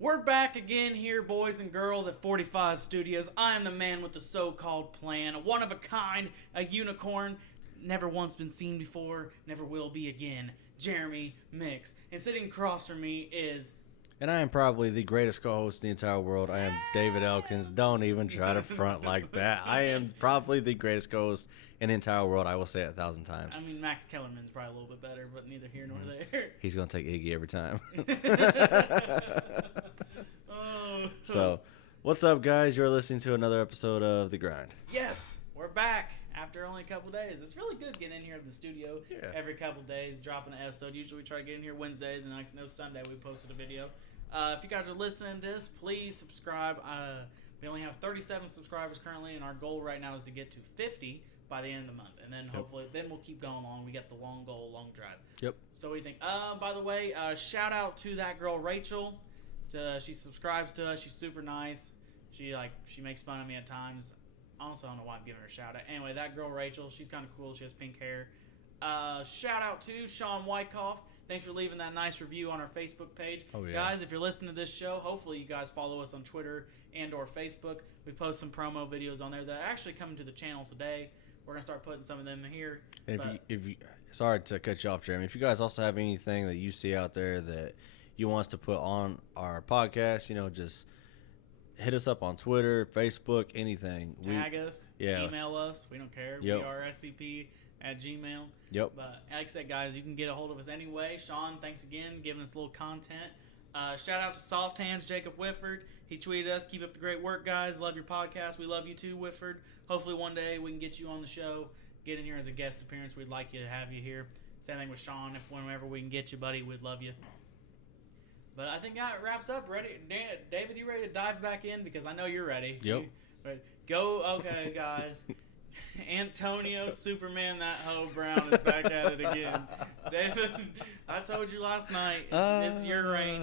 We're back again here, boys and girls, at 45 Studios. I am the man with the so-called plan, a one of a kind, a unicorn, never once been seen before, never will be again. Jeremy Mix. And sitting across from me is... And I am probably the greatest co-host in the entire world. I am David Elkins. Don't even try to front like that. I am probably the greatest co-host in the entire world. I will say it 1,000 times. I mean, Max Kellerman's probably a little bit better, but neither here nor there. He's going to take Iggy every time. Oh. So, what's up, guys? You're listening to another episode of The Grind. Yes, we're back after only a couple days. It's really good getting in here at the studio every couple days, dropping an episode. Usually we try to get in here Wednesdays, and I know Sunday we posted a video. If you guys are listening to this, please subscribe. We only have 37 subscribers currently, and our goal right now is to get to 50 by the end of the month. And then hopefully, then we'll keep going along. We got the long goal, long drive. Yep. So what do you think? By the way, shout out to that girl, Rachel. She subscribes to us. She's super nice. She makes fun of me at times. Honestly, I don't know why I'm giving her a shout out. Anyway, that girl, Rachel, she's kind of cool. She has pink hair. Shout out to Sean Wyckoff. Thanks for leaving that nice review on our Facebook page. Oh, yeah. Guys, if you're listening to this show, hopefully you guys follow us on Twitter and or Facebook. We post some promo videos on there that are actually coming to the channel today. We're going to start putting some of them here. And if you, sorry to cut you off, Jeremy. If you guys also have anything that you see out there that you want us to put on our podcast, just hit us up on Twitter, Facebook, anything. Tag us. Yeah. Email us. We don't care. Yep. VRSCP@gmail. Yep. But like I said, guys, you can get a hold of us anyway. Sean, thanks again, giving us a little content. Shout out to Soft Hands, Jacob Whifford. He tweeted us, keep up the great work, guys. Love your podcast. We love you too, Whifford. Hopefully one day we can get you on the show, get in here as a guest appearance. We'd like you to have you here. Same thing with Sean. If whenever we can get you, buddy, we'd love you. But I think that wraps up. Ready? David, you ready to dive back in? Because I know you're ready. Yep. But go. Okay, guys. Antonio Superman, that hoe Brown is back at it again. David, I told you last night, it's your reign.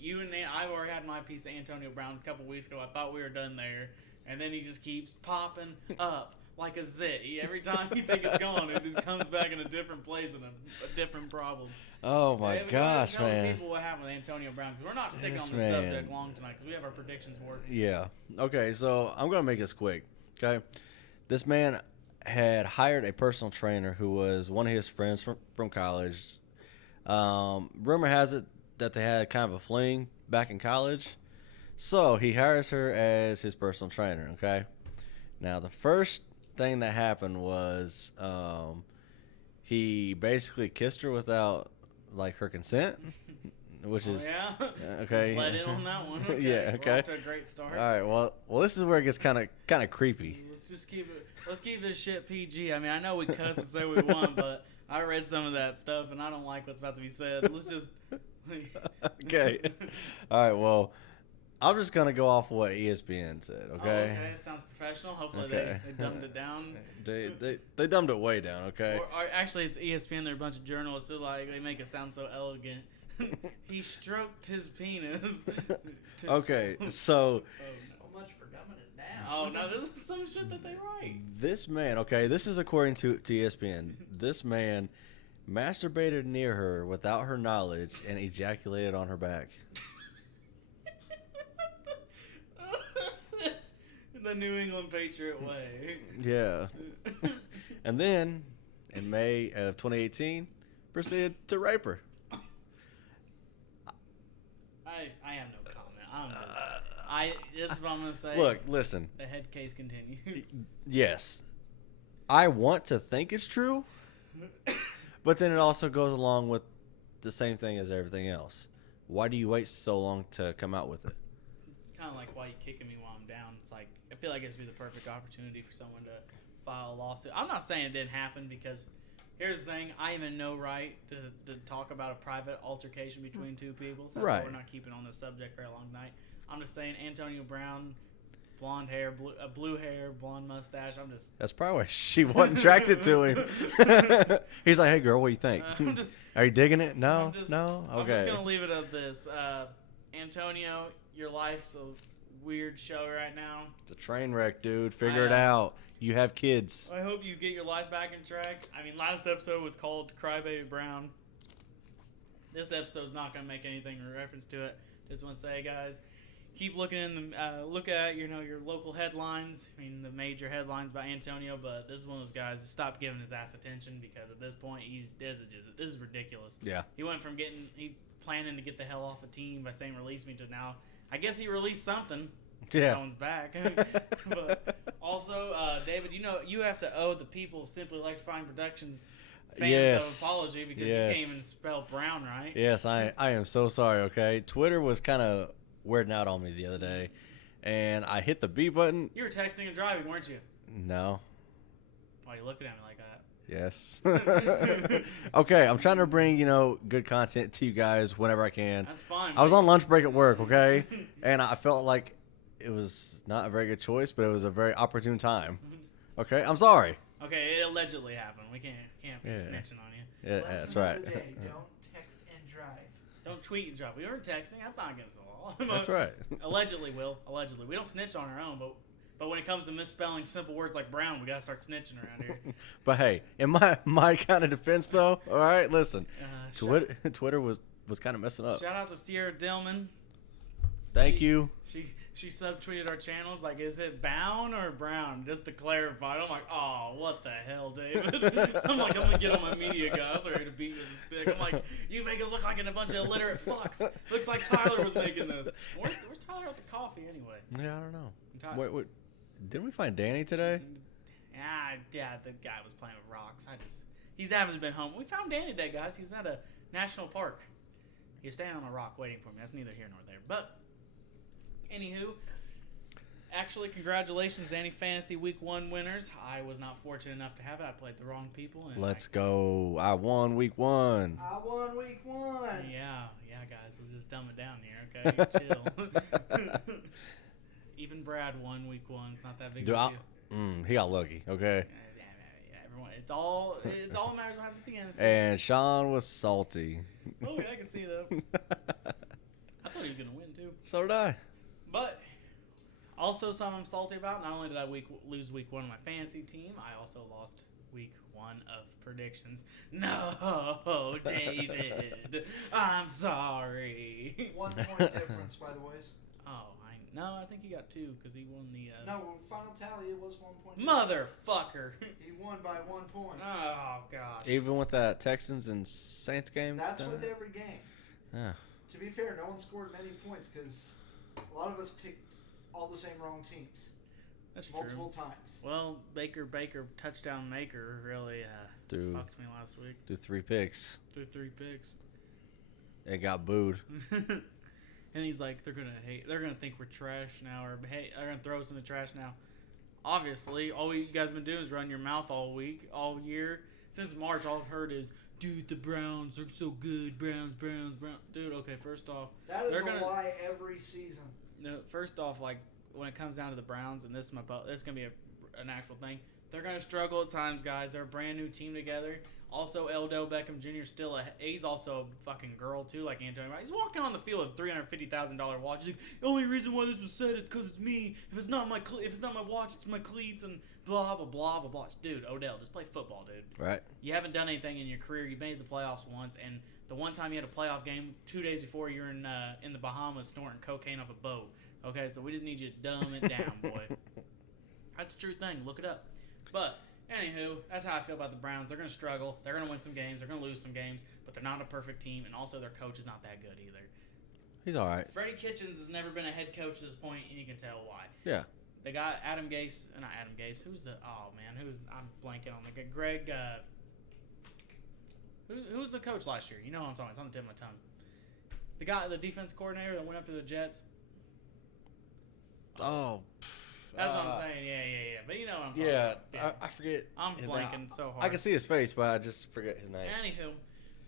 You and I've already had my piece of Antonio Brown a couple weeks ago. I thought we were done there. And then he just keeps popping up like a zit. Every time you think it's gone, it just comes back in a different place and a different problem. Oh, my gosh, tell man. Tell people what happened with Antonio Brown, because we're not sticking on this subject long tonight, because we have our predictions work. Yeah. Okay, so I'm going to make this quick, okay? This man had hired a personal trainer who was one of his friends from college. Rumor has it that they had kind of a fling back in college. So he hires her as his personal trainer, okay? Now, the first thing that happened was he basically kissed her without, her consent, which is... Yeah? Okay. Just let in on that one. Okay. Yeah, okay. We're off to a great start. All right, well, this is where it gets kind of creepy. Let's keep this shit PG. I mean, I know we cuss and say we want, but I read some of that stuff, and I don't like what's about to be said. Let's just... Okay. All right, well... I'm just going to go off what ESPN said, okay? Oh, okay, sounds professional. Hopefully Okay. they dumbed it down. They dumbed it way down, okay? Or actually, it's ESPN. They're a bunch of journalists who they make it sound so elegant. He stroked his penis. Okay, so... So much for dumbing it down. Oh, no, this is some shit that they write. This man, okay, this is according to ESPN. This man masturbated near her without her knowledge and ejaculated on her back. The New England Patriot way. Yeah. And then, in May of 2018, proceeded to rape her. I have no comment. This is what I'm going to say. Look, listen. The head case continues. Yes. I want to think it's true, but then it also goes along with the same thing as everything else. Why do you wait so long to come out with it? It's kind of like why you kicking me while I'm down. It's like, I feel like it's be the perfect opportunity for someone to file a lawsuit. I'm not saying it didn't happen, because here's the thing. I am in no right to talk about a private altercation between two people. So that's why we're not keeping on this subject very long night. I'm just saying Antonio Brown, blonde hair, blue hair, blonde mustache. That's probably why she wasn't attracted to him. He's like, hey, girl, what do you think? Are you digging it? No? No? Okay. I'm just going to leave it at this. Antonio, your life's a weird show right now. It's a train wreck, dude. Figure it out. You have kids. I hope you get your life back in track. I mean, last episode was called Crybaby Brown. This episode's not going to make anything in reference to it. Just want to say, guys, keep looking in the look at your local headlines. I mean, the major headlines by Antonio, but this is one of those guys that stopped giving his ass attention because at this point this is ridiculous. Yeah. He went from planning to get the hell off a team by saying release me to now. I guess he released something. Yeah. Someone's back. But also, David, you have to owe the people of Simply Electrifying Productions fans an apology because you can't even spell Brown right. Yes, I am so sorry, okay? Twitter was kind of weirding out on me the other day, and I hit the B button. You were texting and driving, weren't you? No. Why are you looking at me like that? Yes. Okay, I'm trying to bring, good content to you guys whenever I can. That's fine. I was on lunch break at work, okay? And I felt like it was not a very good choice, but it was a very opportune time. Okay, I'm sorry. Okay, it allegedly happened. We can't be snitching on you. Yeah, that's right. Of the day, don't text and drive. Don't tweet and drive. We weren't texting. That's not against the law. That's right. Allegedly, Will. Allegedly. We don't snitch on our own, but when it comes to misspelling simple words like brown, we gotta start snitching around here. But hey, in my kind of defense, though, all right, listen, Twitter was kind of messing up. Shout out to Sierra Dillman. Thank you. She subtweeted our channels like, is it Bound or Brown? Just to clarify. And I'm like, oh, what the hell, David? I'm like, I'm gonna get on my media guys ready to beat you with a stick. I'm like, you make us look like a bunch of illiterate fucks. Looks like Tyler was making this. Where's Tyler with the coffee anyway? Yeah, I don't know. Wait, didn't we find Danny today? Yeah, the guy was playing with rocks. He hasn't been home. We found Danny today, guys. He was at a national park. He was standing on a rock waiting for me. That's neither here nor there. But anywho, actually, congratulations to any Fantasy Week 1 winners. I was not fortunate enough to have it. I played the wrong people. And Let's go. I won week 1. I won week 1. Yeah, guys. Let's just dumb it down here, okay? Chill. Even Brad won week 1. It's not that big of a deal. He got lucky, okay? Yeah, everyone. It's all matters what happens at the end. And Sean was salty. Oh, yeah, I can see that. I thought he was going to win, too. So did I. But also something I'm salty about, not only did I lose week 1 of my fantasy team, I also lost week 1 of predictions. No, David, I'm sorry. 1 point difference, by the way. Oh, I think he got 2 because he won the... No, final tally, it was 1 point. Motherfucker. He won by 1 point. Oh, gosh. Even with that Texans and Saints game? That's with every game. Yeah. To be fair, no one scored many points because a lot of us picked all the same wrong teams. That's multiple true. times. Well, Baker, touchdown maker, really fucked me last week. Threw 3 picks. Threw 3 picks. It got booed. And he's like, they're gonna hate. They're gonna think we're trash now, or hey, they're gonna throw us in the trash now. Obviously, all you guys been doing is run your mouth all week, all year. Since March, all I've heard is, dude, the Browns are so good. Browns. Dude, okay, first off, that is a lie every season. No, first off, like when it comes down to the Browns, and this is gonna be an actual thing. They're gonna struggle at times, guys. They're a brand new team together. Also, Odell Beckham Jr. He's also a fucking girl too, like Antonio. He's walking on the field with $350,000 watch. He's like, the only reason why this was said is because it's me. If it's not my watch, it's my cleats and blah blah blah blah blah. Dude, Odell, just play football, dude. Right. You haven't done anything in your career. You made the playoffs once, and the one time you had a playoff game 2 days before, you're in the Bahamas snorting cocaine off a boat. Okay, so we just need you to dumb it down, boy. That's a true thing. Look it up. But anywho, that's how I feel about the Browns. They're going to struggle. They're going to win some games. They're going to lose some games. But they're not a perfect team. And also, their coach is not that good either. He's all right. Freddie Kitchens has never been a head coach to this point, and you can tell why. Yeah. They got Adam Gase. Not Adam Gase. I'm blanking on the Greg. Who's the coach last year? You know what I'm talking about. It's on the tip of my tongue. The guy, the defense coordinator that went up to the Jets. Oh. That's what I'm saying. Yeah. But you know what I'm talking Yeah, about. I forget. I'm blanking so hard. I can see his face, but I just forget his name. Anywho,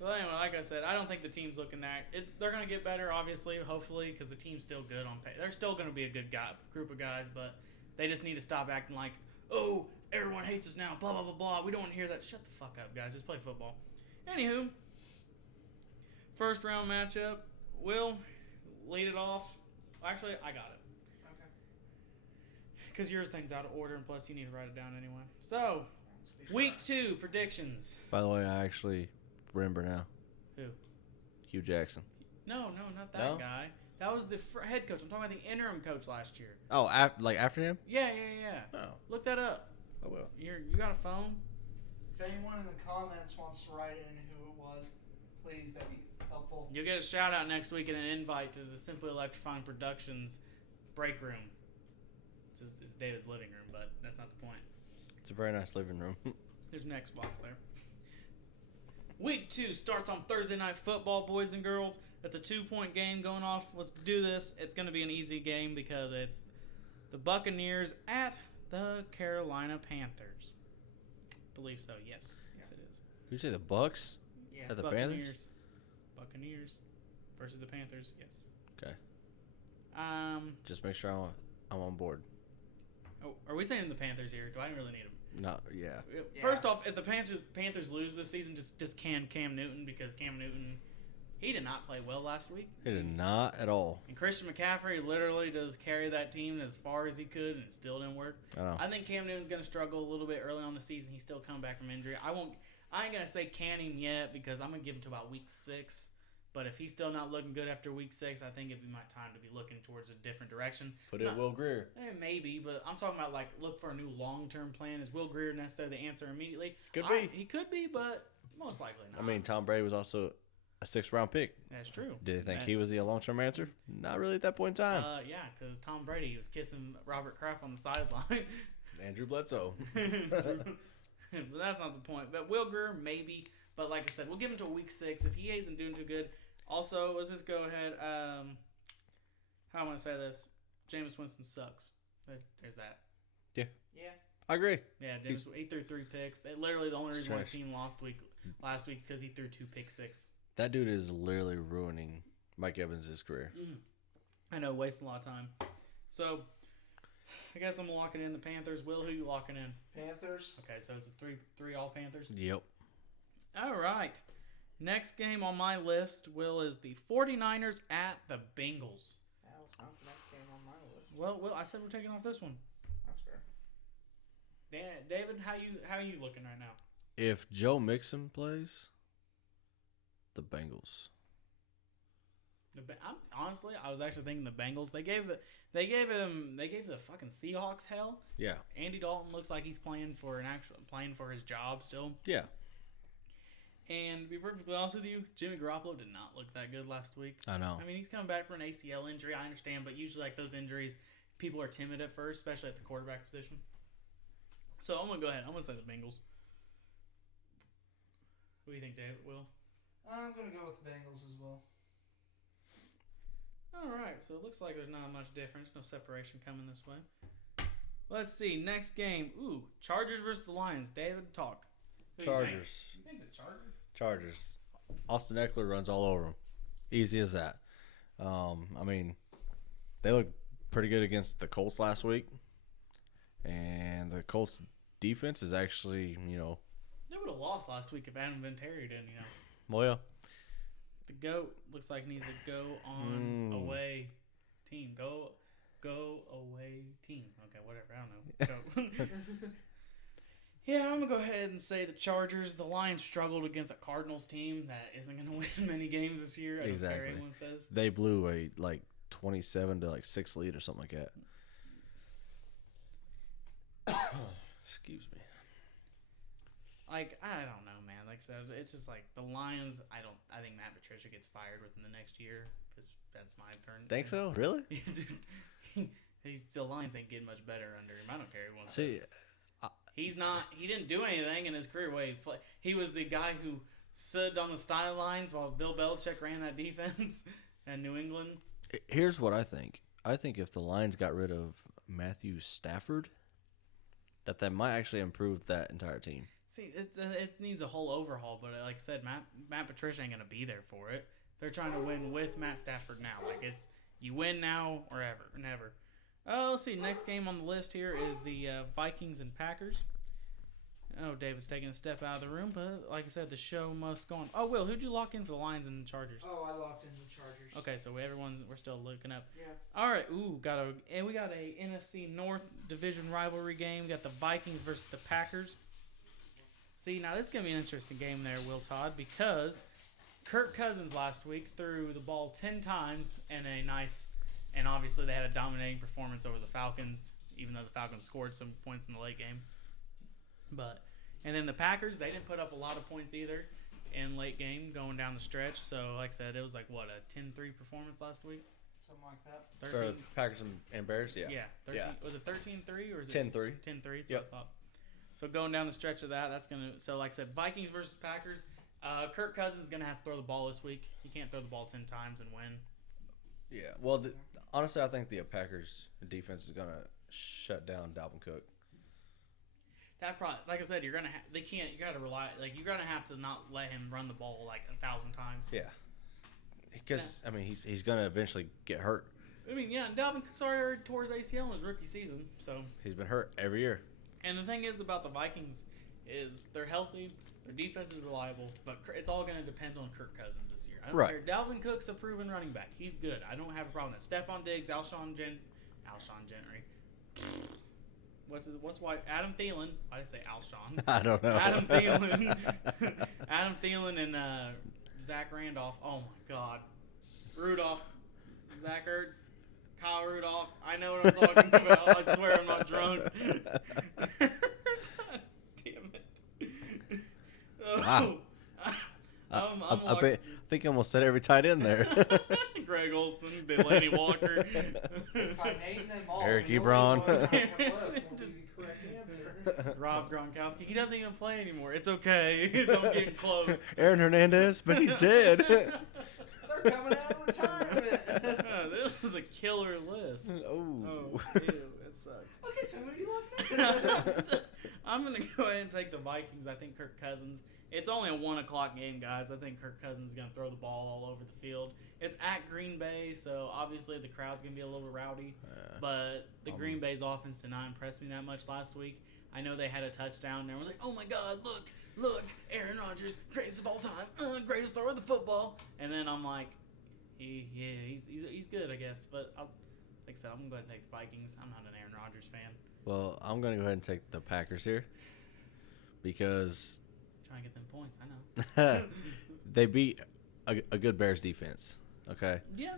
well, anyway, like I said, I don't think the team's looking that. They're going to get better, obviously, hopefully, because the team's still good on paper. They're still going to be a good group of guys, but they just need to stop acting like, oh, everyone hates us now, blah, blah, blah, blah. We don't want to hear that. Shut the fuck up, guys. Just play football. Anywho, first round matchup. Will, lead it off. Actually, I got it. Because yours thing's out of order, and plus you need to write it down anyway. So, week 2 predictions. By the way, I actually remember now. Who? Hugh Jackson. No, not that guy. That was the head coach. I'm talking about the interim coach last year. Oh, after him? Yeah. Oh, Look that up. I will. You got a phone? If anyone in the comments wants to write in who it was, please, that'd be helpful. You'll get a shout out next week and an invite to the Simply Electrifying Productions break room. It's David's living room, but that's not the point. It's a very nice living room. There's an Xbox there. Week 2 starts on Thursday Night Football, boys and girls. It's a 2-point game going off. Let's do this. It's going to be an easy game because it's the Buccaneers at the Carolina Panthers. Believe so, yes. Yes, it is. Did you say the Bucks? Yeah. At the Buccaneers. Panthers? Buccaneers versus the Panthers, yes. Okay. Just make sure I'm on board. Oh, are we saying the Panthers here? Do I really need them? No, yeah. First off, if the Panthers lose this season, just can Cam Newton, because Cam Newton, he did not play well last week. He did not at all. And Christian McCaffrey literally does carry that team as far as he could, and it still didn't work. I think Cam Newton's going to struggle a little bit early on the season. He's still coming back from injury. I ain't going to say can him yet because I'm going to give him to about week 6. But if he's still not looking good after week 6, I think it'd be my time to be looking towards a different direction. Put it Will Grier. Maybe, but I'm talking about look for a new long-term plan. Is Will Grier necessarily the answer immediately? Could be. He could be, but most likely not. I mean, Tom Brady was also a 6th-round pick. That's true. Did they think he was the long-term answer? Not really at that point in time. Yeah, because Tom Brady was kissing Robert Kraft on the sideline. Andrew Bledsoe. But that's not the point. But Will Grier, maybe. But like I said, we'll give him to week 6. If he isn't doing too good. Also, let's just go ahead. How am I going to say this? Jameis Winston sucks. There's that. Yeah. Yeah. I agree. Yeah, he threw 3 picks. Literally, the only reason why his team lost last week is because he threw 2 pick 6. That dude is literally ruining Mike Evans' career. I know, wasting a lot of time. So, I guess I'm locking in the Panthers. Will, who you locking in? Panthers. Okay, so it's a three all Panthers? Yep. All right. Next game on my list, Will, is the 49ers at the Bengals. That was not the next game on my list. Well, Will, I said we're taking off this one. That's fair. David, how are you looking right now? If Joe Mixon plays, the Bengals. Honestly, I was actually thinking the Bengals. They gave the fucking Seahawks hell. Yeah. Andy Dalton looks like he's playing for his job still. Yeah. And to be perfectly honest with you, Jimmy Garoppolo did not look that good last week. I know. I mean, he's coming back from an ACL injury. I understand, but usually like those injuries, people are timid at first, especially at the quarterback position. So I'm gonna go ahead. I'm gonna say the Bengals. What do you think, David? Will? I'm gonna go with the Bengals as well. All right. So it looks like there's not much difference. No separation coming this way. Let's see. Next game. Ooh, Chargers versus the Lions. David, talk. Who do you think? Chargers. You think the Chargers? Chargers. Austin Eckler runs all over them. Easy as that. I mean, they looked pretty good against the Colts last week. And the Colts defense is actually, They would have lost last week if Adam Vinatieri didn't, Well, yeah. The GOAT looks like he needs to go on away team. Go away team. Okay, whatever. I don't know. Go. Yeah, I'm going to go ahead and say the Chargers. The Lions struggled against a Cardinals team that isn't going to win many games this year. I don't care what anyone says. They blew a 27 to 6 lead or something like that. Excuse me. I don't know, man. Like I said, it's just like the Lions. I think Matt Patricia gets fired within the next year. Because that's my turn. Think so? Really? Dude, the Lions ain't getting much better under him. I don't care. See, he's not. He didn't do anything in his career. He was the guy who stood on the sidelines while Bill Belichick ran that defense in New England. Here's what I think. I think if the Lions got rid of Matthew Stafford, that might actually improve that entire team. See, it needs a whole overhaul, but like I said, Matt Patricia ain't going to be there for it. They're trying to win with Matt Stafford now. It's you win now or ever, never. Let's see. Next game on the list here is the Vikings and Packers. Oh, David's taking a step out of the room, but like I said, the show must go on. Oh, Will, who'd you lock in for the Lions and the Chargers? Oh, I locked in the Chargers. Okay, so we're still looking up. Yeah. All right. Ooh, we got a NFC North division rivalry game. We got the Vikings versus the Packers. See, now this is gonna be an interesting game there, Will Todd, because Kirk Cousins last week threw the ball 10 times and obviously they had a dominating performance over the Falcons, even though the Falcons scored some points in the late game. And then the Packers, they didn't put up a lot of points either in late game going down the stretch. So, like I said, it was like, what, a 10-3 performance last week? Something like that. 13. For Packers and Bears, yeah. Yeah. 13, yeah. Was it 13-3 or is it 10-3? 10-3. Yep. So going down the stretch of that, so like I said, Vikings versus Packers. Kirk Cousins is going to have to throw the ball this week. He can't throw the ball 10 times and win. Yeah. Well, honestly, I think the Packers defense is going to shut down Dalvin Cook. That probably, like I said, you gotta rely, like you're gonna have to not let him run the ball like 1,000 times. Yeah. Because I mean, he's gonna eventually get hurt. I mean, yeah, Dalvin Cook's already tore his ACL in his rookie season, so he's been hurt every year. And the thing is about the Vikings is they're healthy, their defense is reliable, but it's all gonna depend on Kirk Cousins this year. I don't care. Dalvin Cook's a proven running back. He's good. I don't have a problem with that. Stephon Diggs, Alshon Gentry. What's why Adam Thielen? Why did I say Alshon? I don't know. Adam Thielen and Zach Randolph. Oh my God, Rudolph, Zach Ertz, Kyle Rudolph. I know what I'm talking about. I swear I'm not drunk. Damn it. Wow. I think I almost said every tight end there. Greg Olson, Delaney Walker. By naming them all, Eric Ebron. Rob Gronkowski. He doesn't even play anymore. It's okay. Don't get close. Aaron Hernandez, but he's dead. They're coming out of retirement. This is a killer list. Oh, ew, it sucks. Okay, so who are you looking at? I'm going to go ahead and take the Vikings. I think Kirk Cousins. It's only a 1 o'clock game, guys. I think Kirk Cousins is going to throw the ball all over the field. It's at Green Bay, so obviously the crowd's going to be a little rowdy. But the Green Bay's offense did not impress me that much last week. I know they had a touchdown, and everyone's like, oh my God, look, Aaron Rodgers, greatest of all time, greatest thrower of the football. And then I'm like, he's good, I guess. But like I said, I'm going to go ahead and take the Vikings. I'm not an Aaron Rodgers fan. Well, I'm going to go ahead and take the Packers here because trying to get them points, I know. they beat a good Bears defense. Okay. Yeah.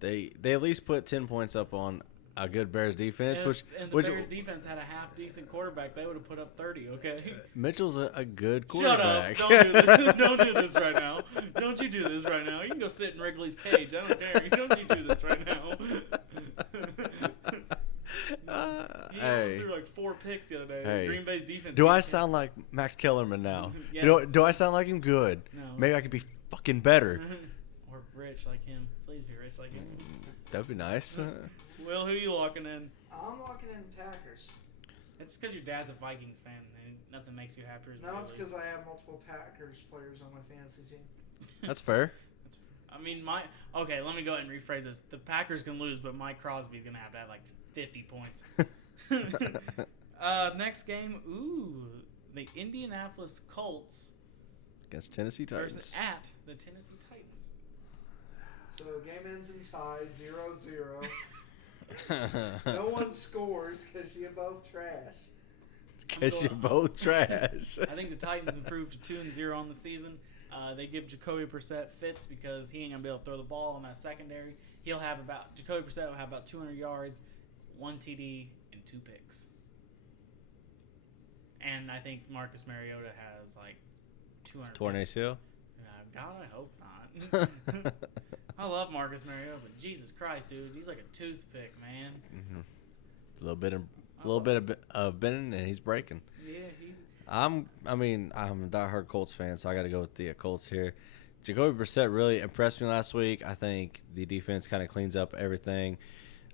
They at least put 10 points up on a good Bears defense, and the Bears defense had a half decent quarterback. They would have put up 30. Okay. Mitchell's a good quarterback. Shut up! Don't do this. Don't do this right now. Don't you do this right now. You can go sit in Wrigley's cage. I don't care. Don't you do this right now. He almost threw like 4 picks the other day. Hey, Green Bay's defense. Do I sound like Max Kellerman now? Yeah. Do I sound like him? Good. No. Maybe I could be fucking better. Or rich like him. Please be rich like him. That'd be nice. Will, who are you locking in? I'm locking in Packers. It's because your dad's a Vikings fan, and nothing makes you happier. No, it's because I have multiple Packers players on my fantasy team. That's fair. Okay, let me go ahead and rephrase this. The Packers can lose, but Mike Crosby's going to have like 50 points. Next game, the Indianapolis Colts against Tennessee Titans. Versus at the Tennessee Titans. So game ends in tie, 0-0. No one scores because you're both trash. Because you're both trash. I think the Titans improved to 2-0 on the season. They give Jacoby Brissett fits because he ain't gonna be able to throw the ball on that secondary. Jacoby Brissett will have about 200 yards, 1 TD, and 2 picks. And I think Marcus Mariota has like 200. Torn ACL? God, I hope not. I love Marcus Mariota, but Jesus Christ, dude, he's like a toothpick, man. Mm-hmm. A little bit of bending, and he's breaking. Yeah, I'm a diehard Colts fan, so I got to go with the Colts here. Jacoby Brissett really impressed me last week. I think the defense kind of cleans up everything.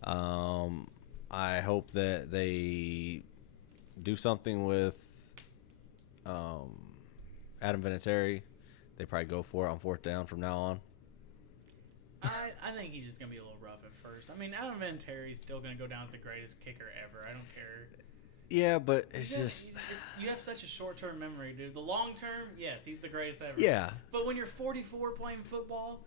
I hope that they do something with Adam Vinatieri. They probably go for it on 4th down from now on. I think he's just going to be a little rough at first. I mean, Adam Vinatieri's still going to go down as the greatest kicker ever. I don't care. Yeah, but it's just... You have such a short-term memory, dude. The long-term, yes, he's the greatest ever. Yeah. But when you're 44 playing football...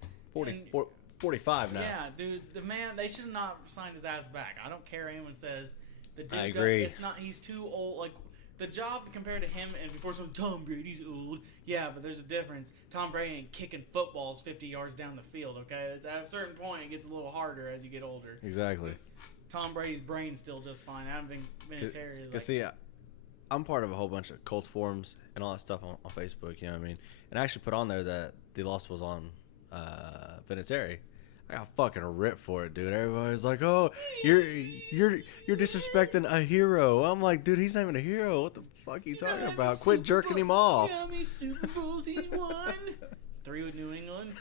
45 now. Yeah, dude. The man, they should have not signed his ass back. I don't care anyone says. The dude I agree. It's not... He's too old. Like, the job compared to him and before someone, Tom Brady's old. Yeah, but there's a difference. Tom Brady ain't kicking footballs 50 yards down the field, okay? At a certain point, it gets a little harder as you get older. Exactly. Tom Brady's brain's still just fine. I haven't been Terry. Like, see, I'm part of a whole bunch of Colts forums and all that stuff on Facebook, you know what I mean? And I actually put on there that the loss was on Vinatieri. I got fucking ripped for it, dude. Everybody's like, "Oh, you're disrespecting a hero." I'm like, dude, he's not even a hero. What the fuck are you talking about? Quit jerking him off. You know how many Super Bowls he's won? 3 with New England.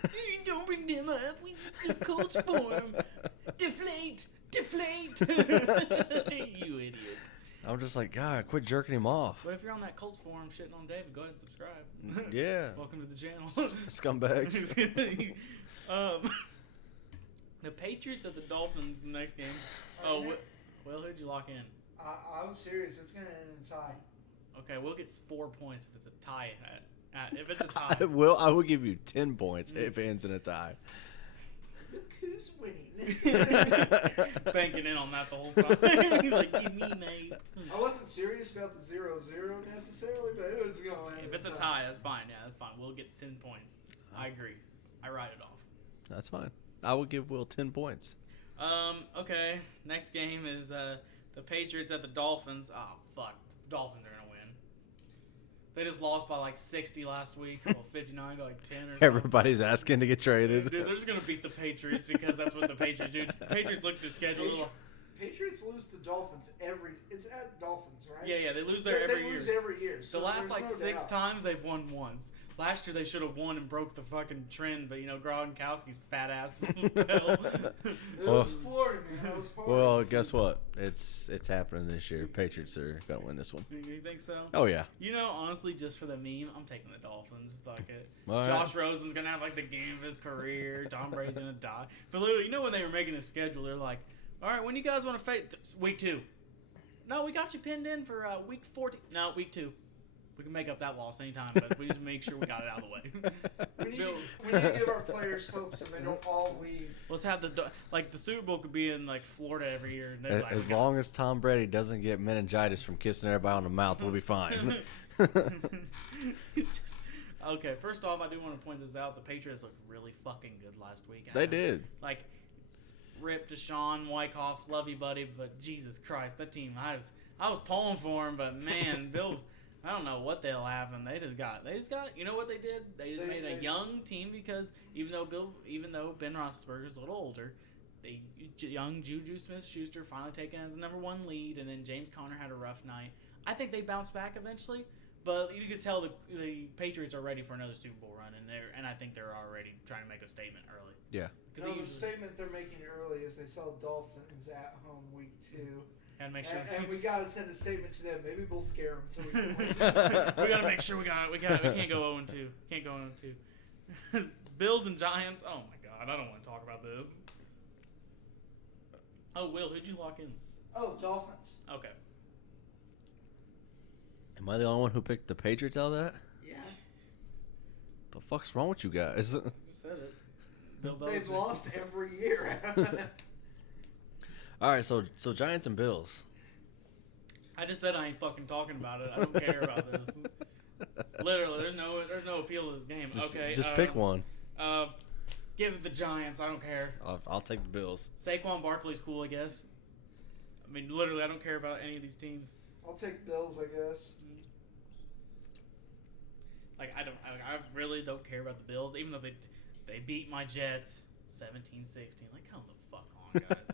Don't bring them up. We the Colts form. Deflate. You idiots. I'm just like, God, quit jerking him off. But if you're on that Colts forum shitting on David, go ahead and subscribe. Yeah. Welcome to the channel. Scumbags. The Patriots at the Dolphins the next game. Oh, Will, who'd you lock in? I was serious. It's going to end in a tie. Okay, Will gets 4 points if it's a tie. If it's a tie. I will give you 10 points if it ends in a tie. Look who's winning. Banking in on that the whole time. He's like, give me, mate. I wasn't serious about the 0-0 necessarily, but it was going to end If it's a tie, that's fine. Yeah, that's fine. Will gets 10 points. I agree. I write it off. That's fine. I will give Will 10 points. Okay. Next game is the Patriots at the Dolphins. Oh, fuck. The Dolphins are going to win. They just lost by like 60 last week. Well, 59 to like 10 or something. Everybody's asking to get traded. Dude, they're just going to beat the Patriots because that's what the Patriots do. The Patriots look at their schedule. Patriots lose to Dolphins it's at Dolphins, right? Yeah, they lose there every year. They lose every year. So the last like no 6 doubt. times they've won once. Last year they should have won and broke the fucking trend, but Gronkowski's fat ass fell. It was Florida, man. That was Florida. Well, guess what? It's happening this year. Patriots are going to win this one. You think so? Oh, yeah. Honestly, just for the meme, I'm taking the Dolphins. Fuck it. All right. Josh Rosen's going to have like the game of his career. Tom Brady's going to die. But literally, when they were making the schedule, they're like, all right, when you guys want to face week 2? No, we got you pinned in for week 14. No, week 2. We can make up that loss anytime, but we just make sure we got it out of the way. We need to give our players hope so they don't all leave. Let's have the Super Bowl could be in like Florida every year. And like, as long as Tom Brady doesn't get meningitis from kissing everybody on the mouth, we'll be fine. Okay, first off, I do want to point this out. The Patriots looked really fucking good last week. They did. Like, rip Deshaun, Wyckoff, love you, buddy, but Jesus Christ, that team, I was pulling for him, but man, Bill, I don't know what they'll have him. They just got, you know what they did? They made a young team because even though Ben Roethlisberger's a little older, young Juju Smith-Schuster finally taken as the #1 lead, and then James Conner had a rough night. I think they bounce back eventually, but you can tell the Patriots are ready for another Super Bowl run, and I think they're already trying to make a statement early. Yeah. The statement they're making early is they saw Dolphins at home week 2. And make sure. And we gotta send a statement to them. Maybe we'll scare them so we can win. We gotta make sure we can't go 0-2. Can't go 0-2. Bills and Giants. Oh my God, I don't want to talk about this. Oh, Will, who'd you lock in? Oh, Dolphins. Okay. Am I the only one who picked the Patriots out of that? Yeah. The fuck's wrong with you guys? Just said it. They've lost every year. All right, so Giants and Bills. I just said I ain't fucking talking about it. I don't care about this. Literally, there's no appeal to this game. Just pick one. Give it the Giants. I don't care. I'll take the Bills. Saquon Barkley's cool, I guess. I mean, literally, I don't care about any of these teams. I'll take Bills, I guess. Like, I really don't care about the Bills, even though they beat my Jets 17-16. Like, come the fuck on, guys.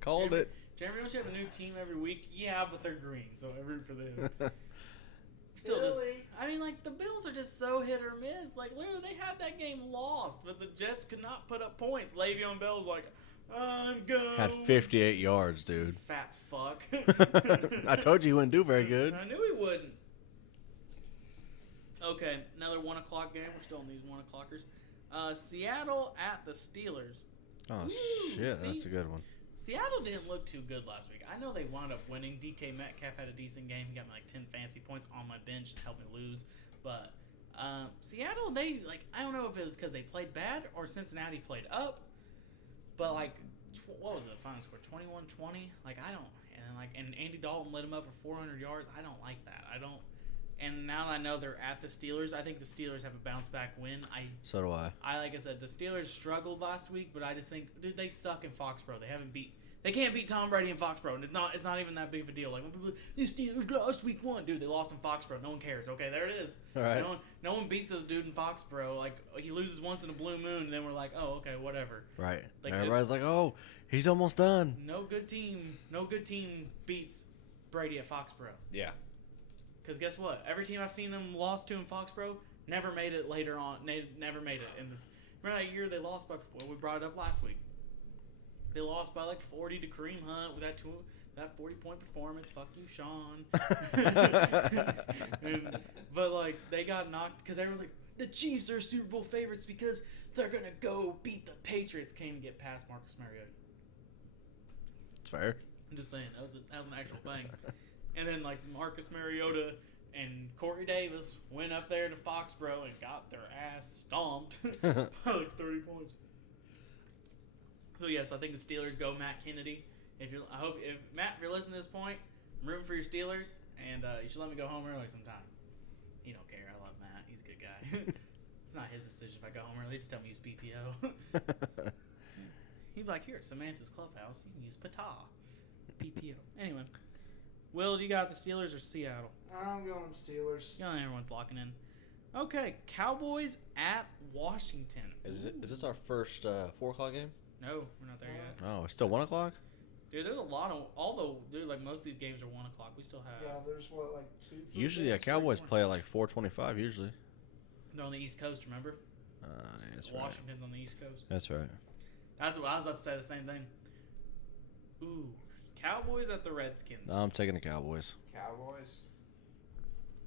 Called it. Jeremy, don't you have a new team every week? Yeah, but they're green, so I root for them. The Bills are just so hit or miss. Like, literally, they had that game lost, but the Jets could not put up points. Le'Veon Bell's like, I'm going. Had 58 yards, dude. Fat fuck. I told you he wouldn't do very good. I knew he wouldn't. Okay, another 1 o'clock game. We're still on these 1 o'clockers. Seattle at the Steelers. Oh, shit. That's a good one. Seattle didn't look too good last week. I know they wound up winning. DK Metcalf had a decent game. He got me like 10 fantasy points on my bench to help me lose. But Seattle, I don't know if it was because they played bad or Cincinnati played up. But what was the final score? 21-20? and Andy Dalton lit him up for 400 yards. I don't like that. I don't. And now that I know they're at the Steelers, I think the Steelers have a bounce back win. So do I. Like I said, the Steelers struggled last week, but I just think, dude, they suck in Foxborough. They can't beat Tom Brady in Foxborough, and it's not even that big of a deal. Like when people, the Steelers lost week 1, dude, they lost in Foxborough. No one cares. Okay, there it is. All right. No one beats this dude in Foxborough. Like he loses once in a blue moon, and then we're like, oh, okay, whatever. Right. Like, everybody's like, oh, he's almost done. No good team beats Brady at Foxborough. Yeah. Because guess what? Every team I've seen them lost to in Foxborough never made it later on. Never made it. Remember that year they lost by? Well, we brought it up last week. They lost by like 40 to Kareem Hunt with that 40-point performance. Fuck you, Sean. But like they got knocked because everyone's like, the Chiefs are Super Bowl favorites because they're gonna go beat the Patriots. Can't even get past Marcus Mariota. It's fair. I'm just saying that was an actual thing. And then like Marcus Mariota and Corey Davis went up there to Foxborough and got their ass stomped by like 30 points. So yes, I think the Steelers go Matt Kennedy. If Matt, if you're listening to this point, I'm rooting for your Steelers, and you should let me go home early sometime. He don't care. I love Matt. He's a good guy. It's not his decision if I go home early. Just tell me use PTO. He'd be like, here at Samantha's Clubhouse, you can use PTO. Anyway, Will, do you got the Steelers or Seattle? I'm going Steelers. Yeah, everyone's locking in. Okay, Cowboys at Washington. Is this our first 4 o'clock game? No, we're not there yet. Oh, it's still 1 o'clock? Dude, there's a lot of, although, dude, like most of these games are 1 o'clock, we still have. Yeah, there's what, like 2, 3 Usually, games, Cowboys 3 play at like 4:25 usually. They're on the East Coast, remember? That's Washington's on the East Coast. That's right. That's what I was about to say, the same thing. Ooh, Cowboys at the Redskins. I'm taking the Cowboys. Cowboys.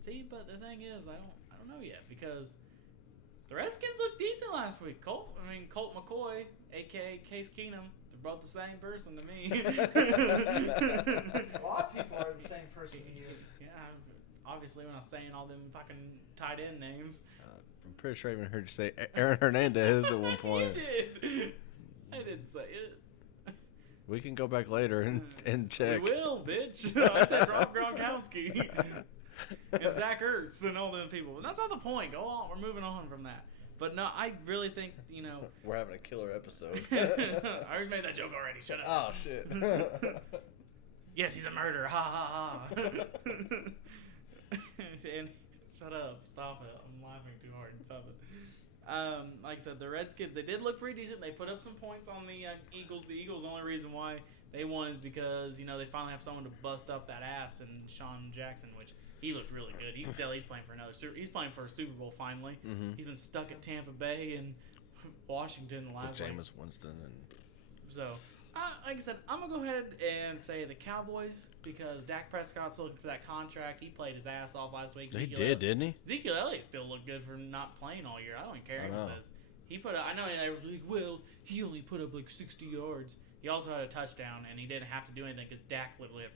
See, but the thing is, I don't know yet because the Redskins looked decent last week. Colt McCoy, aka Case Keenum, they're both the same person to me. A lot of people are the same person to you. Yeah, obviously when I was saying all them fucking tight end names. I'm pretty sure I even heard you say Aaron Hernandez at one point. You did. I didn't say it. We can go back later and check. We will, bitch. I said Rob Gronkowski and Zach Ertz and all them people. But that's not the point. Go on. We're moving on from that. But no, I really think, We're having a killer episode. I already made that joke already. Shut up. Oh, shit. Yes, he's a murderer. Ha, ha, ha. And shut up. Stop it. I'm laughing too hard. Stop it. Like I said, the Redskins, they did look pretty decent. They put up some points on the Eagles. The Eagles, the only reason why they won is because, they finally have someone to bust up that ass, and Sean Jackson, which he looked really good. You can tell he's playing for a Super Bowl finally. Mm-hmm. He's been stuck at Tampa Bay and Washington the last Jameis Winston. So, like I said, I'm going to go ahead and say the Cowboys because Dak Prescott's looking for that contract. He played his ass off last week. He did, didn't he? Ezekiel Elliott still looked good for not playing all year. I don't even care what he says. He put up, I know they were like, well, he only put up like 60 yards. He also had a touchdown, and he didn't have to do anything because Dak literally had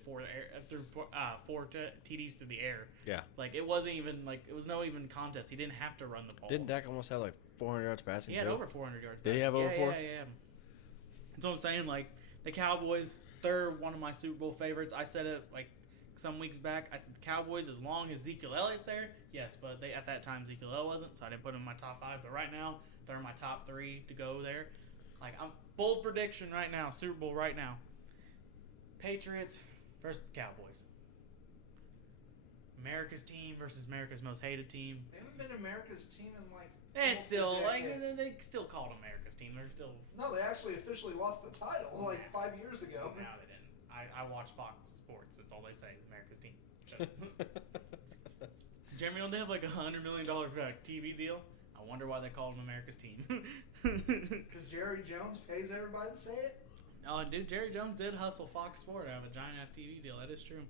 four TDs through the air. Yeah. Like, it wasn't even, it was no even contest. He didn't have to run the ball. Didn't Dak almost have like 400 yards passing? He had over 400 yards passing. Did he have over 4? Yeah. That's what I'm saying. Like, the Cowboys, they're one of my Super Bowl favorites. I said it, some weeks back. I said the Cowboys, as long as Ezekiel Elliott's there, yes. But at that time, Ezekiel Elliott wasn't, so I didn't put him in my top 5. But right now, they're my top 3 to go there. I'm bold prediction right now, Super Bowl right now. Patriots versus the Cowboys. America's team versus America's most hated team. They haven't been America's team in It's still almost a decade. they still called America's team. They're still. No, they actually officially lost the title 5 years ago. No, they didn't. I watch Fox Sports. That's all they say is America's team. Shut up. Jeremy, don't they have like $100 million TV deal? I wonder why they called them America's team. Because Jerry Jones pays everybody to say it? Oh, dude, Jerry Jones did hustle Fox Sport out of a giant ass TV deal. That is true.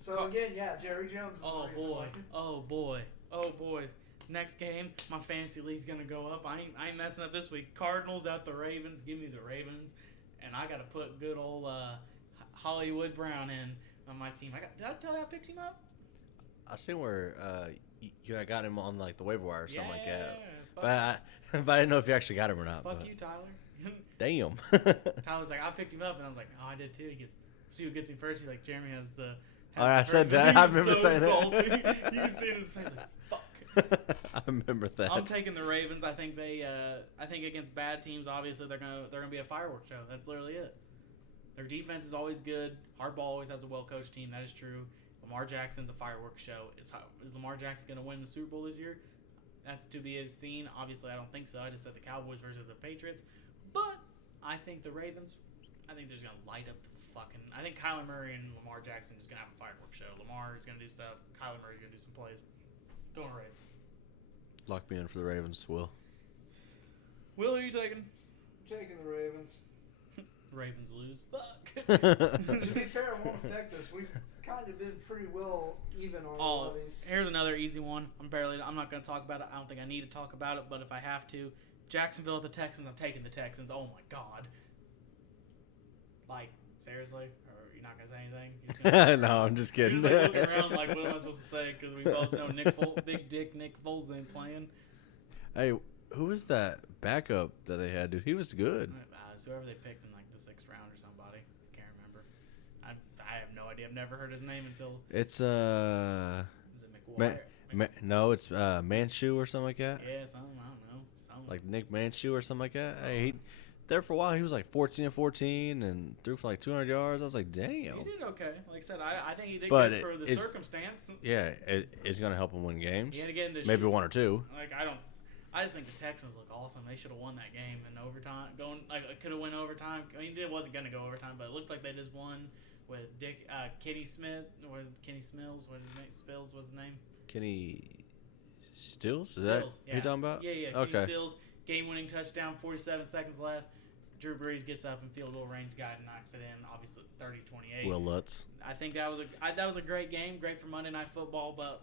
So again, yeah, Jerry Jones is Oh the reason boy. why. Oh boy. Oh boy. Next game, my fantasy league's gonna go up. I ain't messing up this week. Cardinals at the Ravens. Give me the Ravens. And I gotta put good old Hollywood Brown in on my team. Did I tell you I picked him up? I seen where you had got him on the waiver wire or something like that. Fuck, But I didn't know if you actually got him or not. fuck you, Tyler. Damn. Tyler's like, I picked him up, and I was like, oh, I did too. He goes, See who gets him first. He like Jeremy has the. Oh, I the said first that. one. I He was remember so saying salty. that. You can see it in his face like fuck. I remember that. I'm taking the Ravens. I think I think against bad teams, obviously they're gonna be a fireworks show. That's literally it. Their defense is always good. Hardball always has a well-coached team. That is true. Lamar Jackson's a fireworks show. Is Lamar Jackson gonna win the Super Bowl this year? That's to be seen. Obviously, I don't think so. I just said the Cowboys versus the Patriots, but I think the Ravens. I think they're just gonna light up the fucking. I think Kyler Murray and Lamar Jackson is gonna have a fireworks show. Lamar is gonna do stuff. Kyler Murray's gonna do some plays. Going Ravens. Lock me in for the Ravens, Will. Will, who are you taking? Taking the Ravens. Ravens lose. Fuck. To be fair, it won't affect us. We've kind of been pretty well even on a lot of these. Here's another easy one. I'm not going to talk about it. I don't think I need to talk about it, but if I have to, Jacksonville at the Texans. I'm taking the Texans. Oh my god. Like seriously, or you're not going to say anything? You're just gonna No, I'm just kidding. You're just like looking around like, what am I supposed to say? Because we both know Big Dick Nick Foles ain't playing. Hey, who was that backup that they had, dude? He was good. It's whoever they picked in like the 6th round or somebody. I can't remember. I have no idea. I've never heard his name until. It's Is it McGuire? no, it's Manshew or something like that. Yeah, something. I don't know. Something. Like Nick Manshew or something like that. Hey, he there for a while. He was like 14-14 and threw for like 200 yards. I was like, damn. He did okay. Like I said, I think he did But good for the circumstance. Yeah, it's gonna help him win games. He had to get into Maybe one or two. Like I just think the Texans look awesome. They should have won that game in overtime. Could have went overtime. I mean, it wasn't gonna go overtime, but it looked like they just won with Kenny Smith or Kenny Smills. What his name? Spills was his name. Kenny Stills? Is Stills, that yeah. who you're talking about? Yeah. Okay. Kenny Stills, game-winning touchdown, 47 seconds left. Drew Brees gets up and field goal range guy and knocks it in. Obviously, 30-28. Will Lutz. I think that was a great game, great for Monday Night Football. But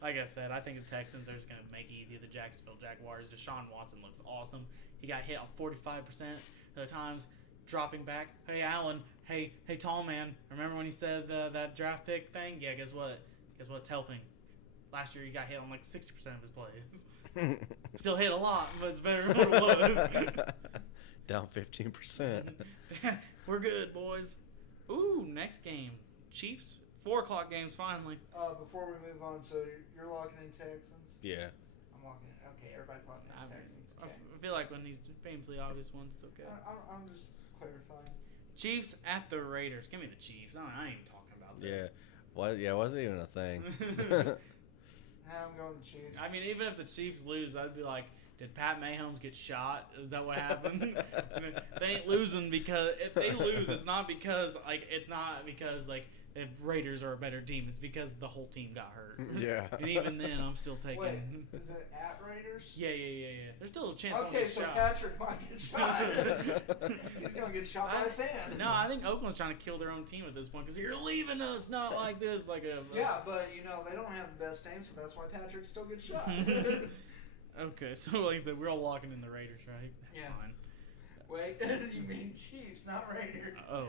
like I said, I think the Texans are just gonna make it easy. The Jacksonville Jaguars. Deshaun Watson looks awesome. He got hit on 45% of the times, dropping back. Hey Allen. Hey tall man. Remember when he said that draft pick thing? Yeah. Guess what? Guess what's helping? Last year he got hit on like 60% of his plays. Still hit a lot, but it's better than what it was. Down 15%. We're good, boys. Ooh, next game. Chiefs. 4:00 games finally. Before we move on, so you're locking in Texans? Yeah. I'm locking in. Okay, everybody's locking in Texans. Okay. I feel like when these famously obvious ones, it's okay. I'm just clarifying. Chiefs at the Raiders. Give me the Chiefs. I ain't even talking about this. Yeah, it wasn't even a thing. I'm going the Chiefs. I mean, even if the Chiefs lose, I'd be like, did Pat Mahomes get shot? Is that what happened? They ain't losing because if they lose, it's not because the Raiders are a better team. It's because the whole team got hurt. Yeah. And even then, I'm still taking. Wait, is it at Raiders? Yeah. There's still a chance. Okay, so shot. Patrick might get shot. He's gonna get shot by a fan. No, I think Oakland's trying to kill their own team at this point because you're leaving us, not like this, like a. Yeah, but they don't have the best team, so that's why Patrick still gets shot. Okay, so like I said, we're all locking in the Raiders, right? That's fine. Wait, you mean Chiefs, not Raiders? Oh.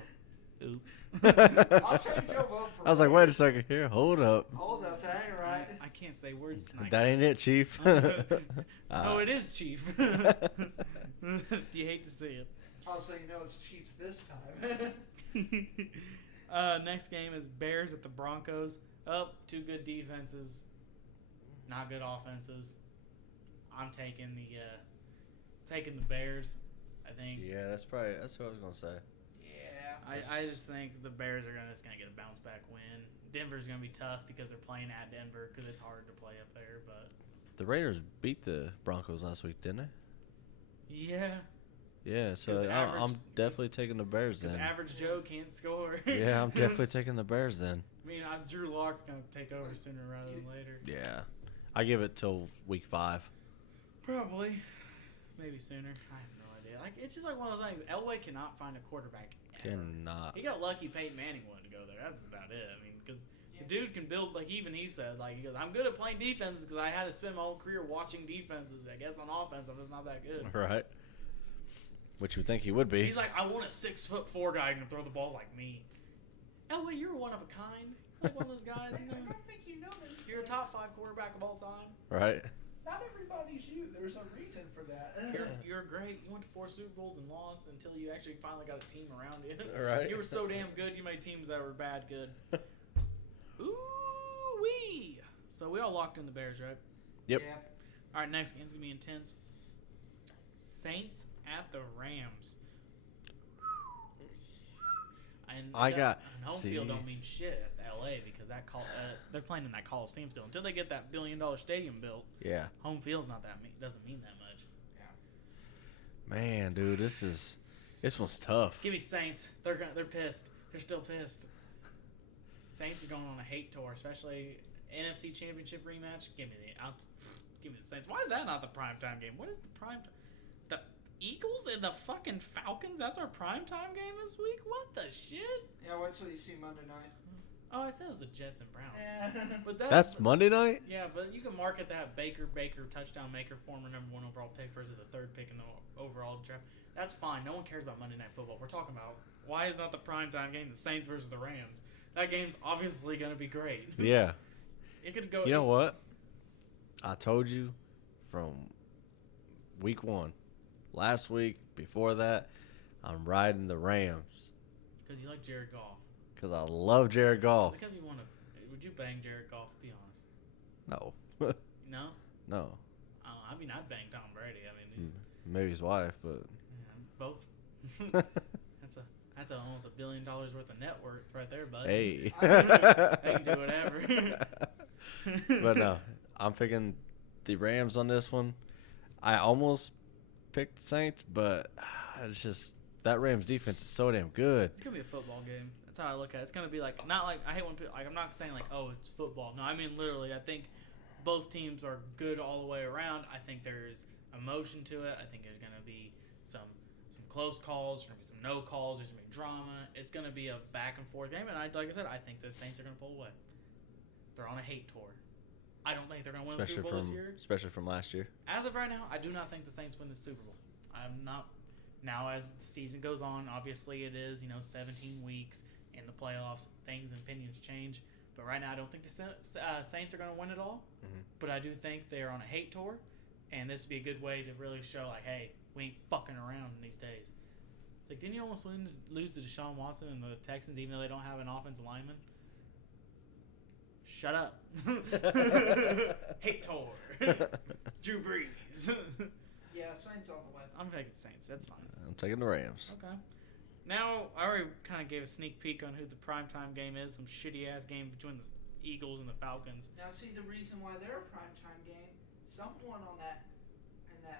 Oops. I'll change your vote for I was like, wait a second here. Hold up. Hold up, that ain't right. I can't say words tonight. That ain't it, Chief. No, it is Chief. You hate to see it. Also, it's Chiefs this time. Next game is Bears at the Broncos. Two good defenses, not good offenses. I'm taking the Bears. I think. Yeah, that's what I was gonna say. I just think the Bears are just gonna get a bounce back win. Denver's gonna be tough because they're playing at Denver because it's hard to play up there. But The Raiders beat the Broncos last week, didn't they? yeah, Yeah, so I'm definitely taking the Bears because then. average Joe can't score. Yeah, I'm definitely taking the Bears then. I mean, Drew Lock's gonna take over sooner rather than later. Yeah, I give it till week 5. Probably, maybe sooner. I have no idea. Like it's just like one of those things. Elway cannot find a quarterback. Cannot. He got lucky Peyton Manning wanted to go there. That's about it. I mean, because the dude can build, like even he said, like he goes, I'm good at playing defenses because I had to spend my whole career watching defenses. I guess on offense, I'm just not that good. Right. Which you think he would be. He's like, I want a 6'4" guy who can throw the ball like me. Elway, you're one of a kind. Like one of those guys, I don't think you know that. You're a top 5 quarterback of all time. Right. not everybody's you. There's a reason for that. You're great. You went to 4 Super Bowls and lost until you actually finally got a team around you. Right. You were so damn good, you made teams that were bad good. Ooh-wee. So we all locked in the Bears, right? Yep. Yeah. All right, next game's going to be intense. Saints at the Rams. And home field don't mean shit at LA because they're playing in that Coliseum still. Until they get that $1 billion stadium built, Yeah. home field's not doesn't mean that much. Yeah. Man, dude, this one's tough. Give me Saints. They're pissed. They're still pissed. Saints are going on a hate tour, especially NFC Championship rematch. Give me the Saints. Why is that not the primetime game? What is the primetime? The Eagles and the fucking Falcons? That's our primetime game this week? What the shit? Yeah, wait till you see Monday night. Oh, I said it was the Jets and Browns. Yeah. But That's Monday night? Yeah, but you can market that Baker touchdown maker, former number 1 overall pick versus the 3rd pick in the overall draft. That's fine. No one cares about Monday Night Football. We're talking about why is not the primetime game the Saints versus the Rams? That game's obviously going to be great. Yeah. It could go. You know what? I told you from week 1. Last week, before that, I'm riding the Rams. Because you like Jared Goff. Because I love Jared Goff. Is it because you want to? Would you bang Jared Goff? Be honest. No. No. No. I mean, I'd bang Tom Brady. I mean, Maybe his wife, but yeah, both. that's almost $1 billion worth of net worth right there, bud. hey. They can do whatever. But no, I'm picking the Rams on this one. I almost picked the Saints, but it's just that Rams defense is so damn good. It's gonna be a football game. That's how I look at it. It's gonna be like not like I hate when people like I'm not saying like oh it's football. No, I mean literally. I think both teams are good all the way around. I think there's emotion to it. I think there's gonna be some close calls. There's gonna be some no calls. There's gonna be drama. It's gonna be a back and forth game. And like I said, I think the Saints are gonna pull away. They're on a hate tour. I don't think they're gonna win the Super Bowl this year. Especially from last year. As of right now, I do not think the Saints win the Super Bowl. I'm not. Now, as the season goes on, obviously it is 17 weeks in the playoffs. Things and opinions change. But right now, I don't think the Saints are going to win it all. Mm-hmm. But I do think they're on a hate tour, and this would be a good way to really show, like, hey, we ain't fucking around in these days. It's like, didn't you almost lose to Deshaun Watson and the Texans, even though they don't have an offensive lineman? Shut up. Hate tour. Drew Brees. Yeah, Saints all the way. I'm taking the Saints. That's fine. I'm taking the Rams. Okay. Now, I already kind of gave a sneak peek on who the primetime game is. Some shitty-ass game between the Eagles and the Falcons. Now, see, the reason why they're a primetime game, someone in that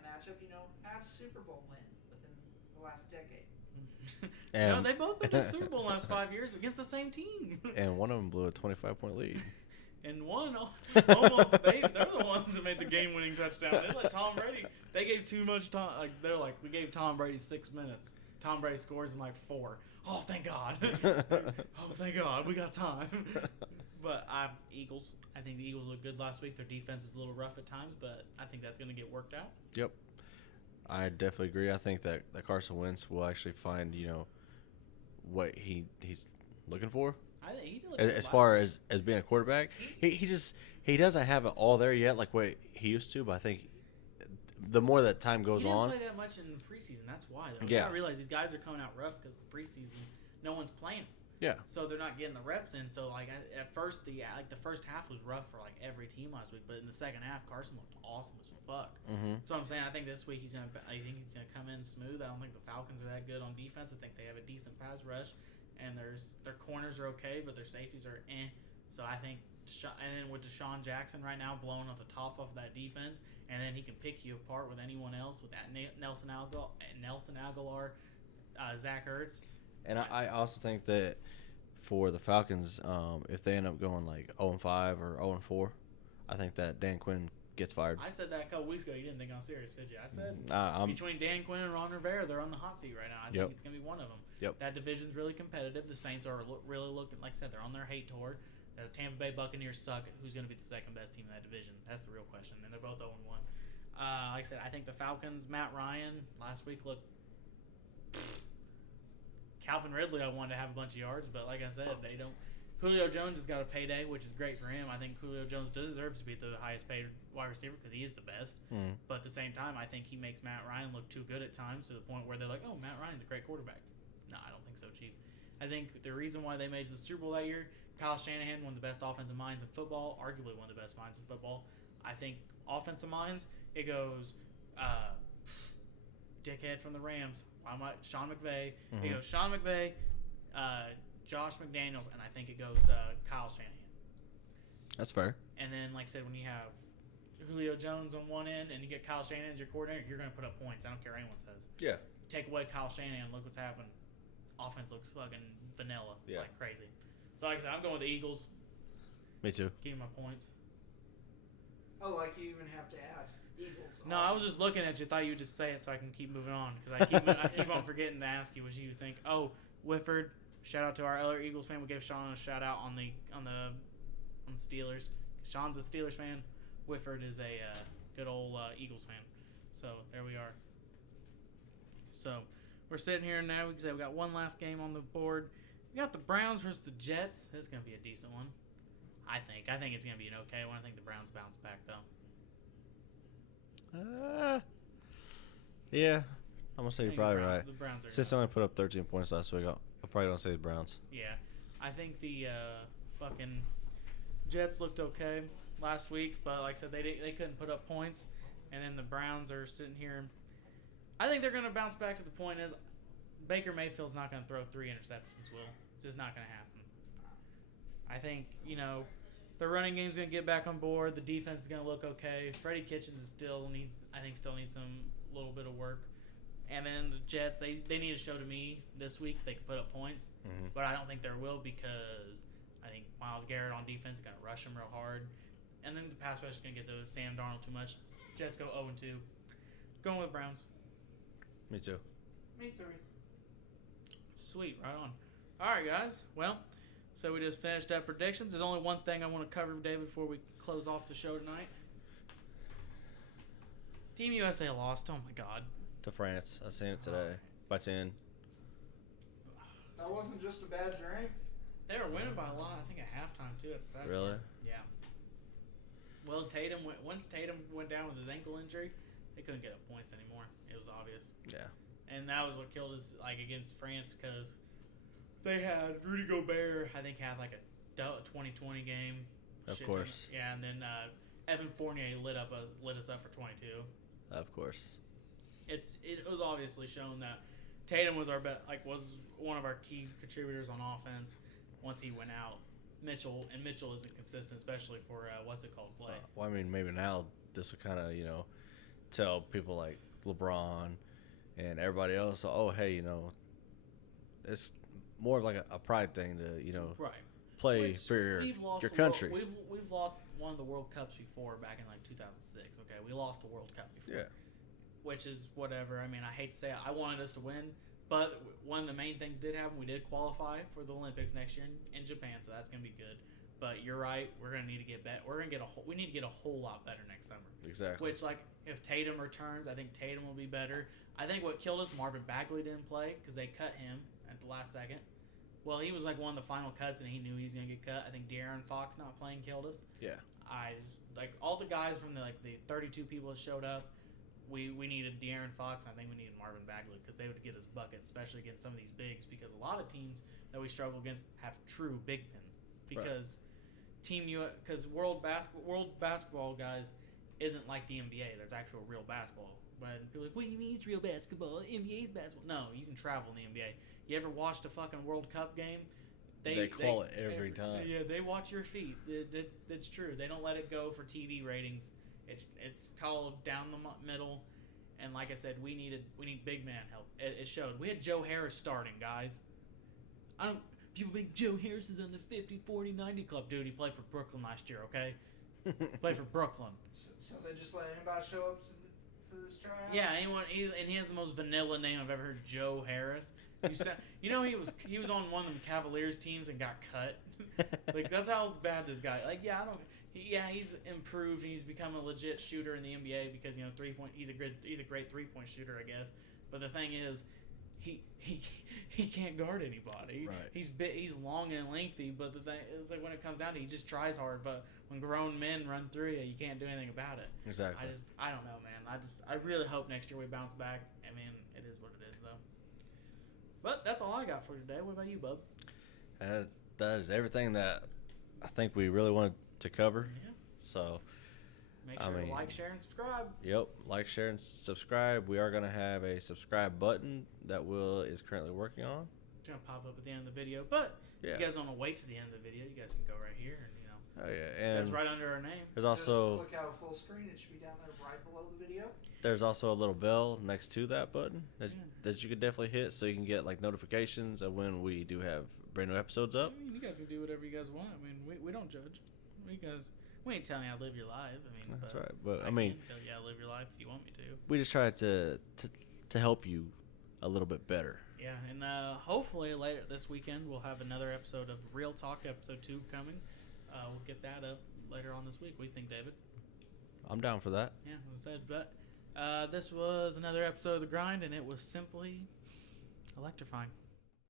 matchup, has Super Bowl win within the last decade. No, they both been to Super Bowl the last 5 years against the same team. And one of them blew a 25-point lead. And one almost they're the ones that made the game-winning touchdown. They let Tom Brady. They gave too much time. Like they're like, we gave Tom Brady 6 minutes. Tom Brady scores in like 4. Oh, thank God. Oh, thank God. We got time. But Eagles. I think the Eagles looked good last week. Their defense is a little rough at times, but I think that's going to get worked out. Yep. I definitely agree. I think that Carson Wentz will actually find, what he's looking for. I think he did As far as being a quarterback, he doesn't have it all there yet, like what he used to. But I think the more that time goes he didn't on, play that much in the preseason. That's why. Though. Yeah. I realize these guys are coming out rough because the preseason, no one's playing. Yeah. So they're not getting the reps in. So like at first the first half was rough for like every team last week, but in the second half Carson looked awesome as fuck. Mm-hmm. So I'm saying I think this week he's gonna come in smooth. I don't think the Falcons are that good on defense. I think they have a decent pass rush, and their corners are okay, but their safeties are eh. So I think and then with Deshaun Jackson right now blowing up the top off of that defense, and then he can pick you apart with anyone else with that Nelson Aguilar, Zach Ertz. And I also think that for the Falcons, if they end up going like 0-5 or 0-4, I think that Dan Quinn gets fired. I said that a couple weeks ago. You didn't think I was serious, did you? I said between Dan Quinn and Ron Rivera, they're on the hot seat right now. I think it's going to be one of them. Yep. That division's really competitive. The Saints are really looking, like I said, they're on their hate tour. The Tampa Bay Buccaneers suck. Who's going to be the second best team in that division? That's the real question. And they're both 0-1. Like I said, I think the Falcons, Matt Ryan, last week looked... Calvin Ridley, I wanted to have a bunch of yards, but like I said, they don't. Julio Jones has got a payday, which is great for him. I think Julio Jones deserves to be the highest paid wide receiver because he is the best. But at the same time, I think he makes Matt Ryan look too good at times to the point where they're like, oh, Matt Ryan's a great quarterback. No, I don't think so, Chief. I think the reason why they made the Super Bowl that year, Kyle Shanahan, one of the best offensive minds in football, arguably one of the best minds in football. I think offensive minds, it goes dickhead from the Rams, Sean McVay. It goes Sean McVay, Josh McDaniels, and I think it goes Kyle Shanahan. That's fair. And then, like I said, when you have Julio Jones on one end and you get Kyle Shanahan as your coordinator, you're going to put up points. I don't care what anyone says. Yeah. Take away Kyle Shanahan, look what's happened. Offense looks fucking vanilla, like crazy. So, like I said, I'm going with the Eagles. Me too. Keep my points. Oh, like you even have to ask. Eagles. No, I was just looking at you. Thought you would just say it so I can keep moving on because I keep on forgetting to ask you what you think. Oh, Whifford. Shout out to our other Eagles fan. We gave Sean a shout out on the Steelers. Sean's a Steelers fan. Whifford is a good old Eagles fan. So there we are. So we're sitting here now. We can say we got one last game on the board. We got the Browns versus the Jets. This is gonna be a decent one. I think it's gonna be an okay one. I think the Browns bounce back though. Yeah, I'm gonna say you're probably right. The Browns are. Since they only put up 13 points last week, I'll probably don't say the Browns. Yeah, I think the fucking Jets looked okay last week, but like I said, they couldn't put up points, and then the Browns are sitting here. I think they're gonna bounce back to the point is Baker Mayfield's not gonna throw 3 interceptions. Will it's just not gonna happen. I think the running game's gonna get back on board. The defense is gonna look okay. Freddie Kitchens still needs some little bit of work. And then the Jets, they need to show to me this week they can put up points. But I don't think there will because I think Myles Garrett on defense is going to rush him real hard. And then the pass rush is going to get to Sam Darnold too much. Jets go 0-2. Going with Browns. Me too. Me 3. Sweet, right on. All right, guys. Well, so we just finished up predictions. There's only one thing I want to cover, David, before we close off the show tonight. Team USA lost. Oh, my God. To France. I seen it today. By 10. That wasn't just a bad drink. They were winning by a lot, I think, at halftime, too, at the second. Really? Yeah. Well, once Tatum went down with his ankle injury, they couldn't get up points anymore. It was obvious. Yeah. And that was what killed us, against France, because they had Rudy Gobert, I think, had, a 20-20 game. Of course. Yeah, and then Evan Fournier lit us up for 22. Of course. It was obviously shown that Tatum was was one of our key contributors on offense. Once he went out, Mitchell isn't consistent, especially for play. Well, I mean, maybe now this will kind of tell people like LeBron and everybody else, oh hey, it's more of like a pride thing to right. Play for your country. We've lost one of the World Cups before back in 2006. Okay, we lost the World Cup before. Yeah. Which is whatever. I mean, I hate to say it. I wanted us to win, but one of the main things did happen. We did qualify for the Olympics next year in Japan, so that's gonna be good. But you're right. We're gonna need to get better. We need to get a whole lot better next summer. Exactly. Which, if Tatum returns, I think Tatum will be better. I think what killed us, Marvin Bagley didn't play because they cut him at the last second. Well, he was one of the final cuts, and he knew he was gonna get cut. I think De'Aaron Fox not playing killed us. Yeah. All the guys from the 32 people that showed up. We needed De'Aaron Fox. And I think we needed Marvin Bagley because they would get us buckets, especially against some of these bigs. Because a lot of teams that we struggle against have true big men. Because world basketball guys isn't like the NBA. There's actual real basketball. But people are like, what do you mean it's real basketball? NBA's basketball. No, you can travel in the NBA. You ever watched a fucking World Cup game? They call it every time. Yeah, they watch your feet. That's true. They don't let it go for TV ratings. It's called down the middle, and like I said, we need big man help. It showed. We had Joe Harris starting, guys. People think Joe Harris is on the 50, 40, 90 club. Dude, he played for Brooklyn last year, okay? Played for Brooklyn. So they just let anybody show up to this tryout? Yeah, he has the most vanilla name I've ever heard, Joe Harris. He was on one of the Cavaliers teams and got cut. That's how bad this guy. He's improved. He's become a legit shooter in the NBA because 3-point. He's a great 3-point shooter, I guess. But the thing is, he can't guard anybody. Right. He's long and lengthy, but the thing is like when it comes down to it, he just tries hard. But when grown men run through you, you can't do anything about it. Exactly. I don't know, man. I really hope next year we bounce back. I mean, it is what it is, though. But that's all I got for today. What about you, bub? That is everything that I think we really wanted to cover. Yeah. So, Make sure to like, share, and subscribe. Yep, like, share, and subscribe. We are going to have a subscribe button that Will is currently working on. It's going to pop up at the end of the video. But if you guys don't want to wait to the end of the video, you guys can go right here and, Oh, yeah. It And says right under our name. there's also Just click out full screen. It should be down there right below the video. there's also a little bell next to that button that you could definitely hit so you can get like notifications of when we do have brand new episodes up. I mean, you guys can do whatever you guys want. I mean, we don't judge. We ain't telling you how to live your life. I mean, That's right. But I can mean, tell you how to live your life if you want me to. we just try to help you a little bit better. Yeah, and hopefully later this weekend we'll have another episode of Real Talk, episode 2 coming. We'll get that up later on this week. What do you think, David? I'm down for that. Yeah, as I said, but this was another episode of The Grind, and it was simply electrifying.